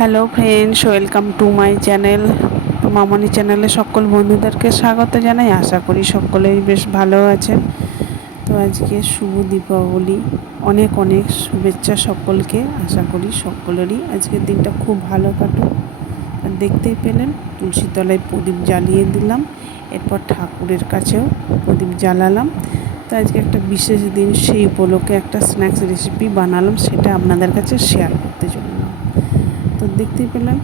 Hello friends, welcome to my channel. তো মামনি চ্যানেলে সকল বন্ধুদেরকে স্বাগত জানাই। আশা করি সকলেই বেশ ভালো আছেন। তো আজকে শুভ দীপাবলি, অনেক অনেক শুভেচ্ছা সকলকে। আশা করি সকলেরই আজকের দিনটা খুব ভালো কাটুক। আর দেখতেই পেলেন তুলসী তলায় প্রদীপ জ্বালিয়ে দিলাম, এরপর ঠাকুরের কাছেও প্রদীপ জ্বালালাম। তো আজকে একটা বিশেষ দিন, সেই উপলক্ষে একটা স্ন্যাক্স রেসিপি বানালাম, সেটা আপনাদের কাছে শেয়ার করতে চললাম। তো দেখতেই পেলেন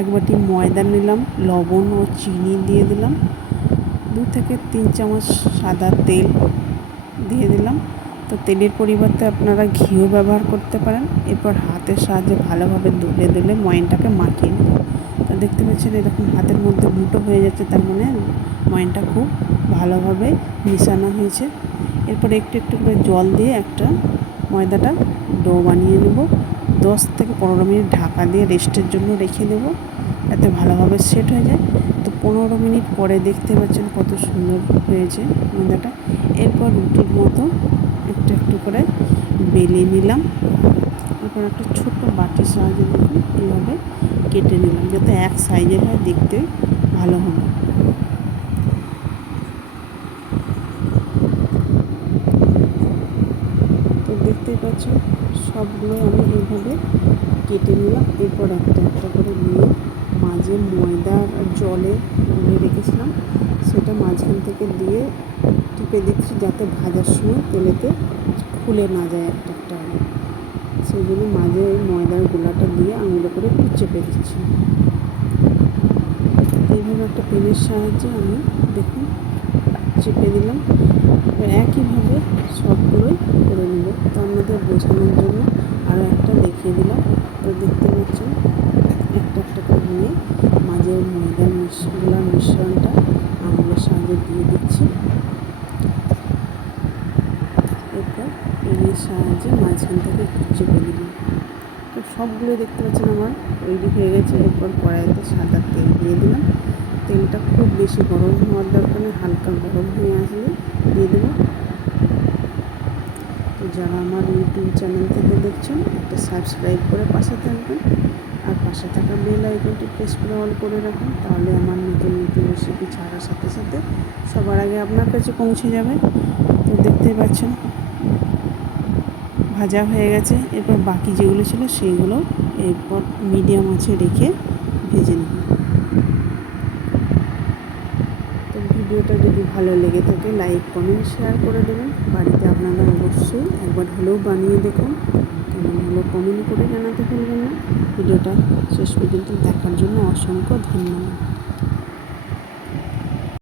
এক বাটি ময়দা নিলাম, লবণ ও চিনি দিয়ে দিলাম, 2 থেকে 3 চামচ সাদা তেল দিয়ে দিলাম। তো তেলের পরিবর্তে আপনারা ঘিও ব্যবহার করতে পারেন। এরপর হাতের সাহায্যে ভালোভাবে দুলে দুলে ময়নটাকে মাখিয়ে নিলাম। তো দেখতে পাচ্ছেন এরকম হাতের মধ্যে মুঠো হয়ে যাচ্ছে, তার মানে ময়নটা খুব ভালোভাবে মিশানো হয়েছে। এরপর একটু একটু করে জল দিয়ে একটা ময়দাটা ডো বানিয়ে নেব। 10 থেকে 15 মিনিট ঢাকা দিয়ে রেস্টের জন্য রেখে দেবো, যাতে ভালোভাবে সেট হয়ে যায়। তো 15 মিনিট পরে দেখতে পাচ্ছেন কত সুন্দর হয়েছে ময়দাটা। এরপর রুটির মতো একটু একটু করে বেলে নিলাম। এরপর একটা ছোট্ট বাটির সাহায্যে দেখুন এইভাবে কেটে নিলাম, যাতে এক সাইজের হয়, দেখতে ভালো হবে। তো দেখতেই পাচ্ছেন সবগুলো আমি এইভাবে কেটে নিলাম। এরপর একটা একটা করে নিয়ে মাঝে ময়দা আর জলে গুলে রেখেছিলাম, সেটা মাঝখান থেকে দিয়ে টিপে দিচ্ছি, যাতে ভাজার সময় তেলেতে খুলে না যায় একটা একটা। সেই জন্য মাঝে ওই ময়দার গোলাটা দিয়ে আঙুলে করে একটু চেপে দিচ্ছি। এইভাবে একটা পেনের সাহায্যে আমি দেখুন চেপে দিলাম। একইভাবে সবগুলোই করে নেব। তো আপনাদের বোঝানোর জন্য আরও একটা দেখিয়ে দিলাম। তো দেখতে পাচ্ছেন একটা একটা করে নিয়ে মাঝে ময়দার মিশ্রণটা আঙুলের সাহায্যে দিয়ে দিচ্ছি। এরপর পেনের সাহায্যে মাঝখান থেকে একটু চেপে দিলাম। তো সবগুলো দেখতে পাচ্ছেন আমার রেডি হয়ে গেছে। এরপর কড়াইতে সাদা তেল দিয়ে দিলাম। তেলটা খুব বেশি গরম হওয়ার দরকার নেই, হালকা গরম হয়ে আসলে দিয়ে দেবো। তো যারা আমার ইউটিউব চ্যানেল থেকে দেখছেন, একটা সাবস্ক্রাইব করে পাশে থাকবেন, আর পাশে থাকা বেল আইকনটি প্রেস করে অল করে রাখুন, তাহলে আমার নতুন নতুন রেসিপি ছাড়ার সাথে সাথে সবার আগে আপনার কাছে পৌঁছে যাবে। তো দেখতেই পাচ্ছেন ভাজা হয়ে গেছে। এরপর বাকি যেগুলো ছিল সেইগুলো এরপর মিডিয়াম আঁচে রেখে ভেজে নেব। তো ভিডিওটা যদি ভালো লেগে থাকে লাইক কমেন্ট শেয়ার করে দেবেন। বাড়িতে আপনারা অবশ্যই একবার হলেও বানিয়ে দেখুন, কেমন হলো কমেন্ট করে জানাতে ভুলবেন না। ভিডিওটা শেষ পর্যন্ত দেখার জন্য অসংখ্য ধন্যবাদ।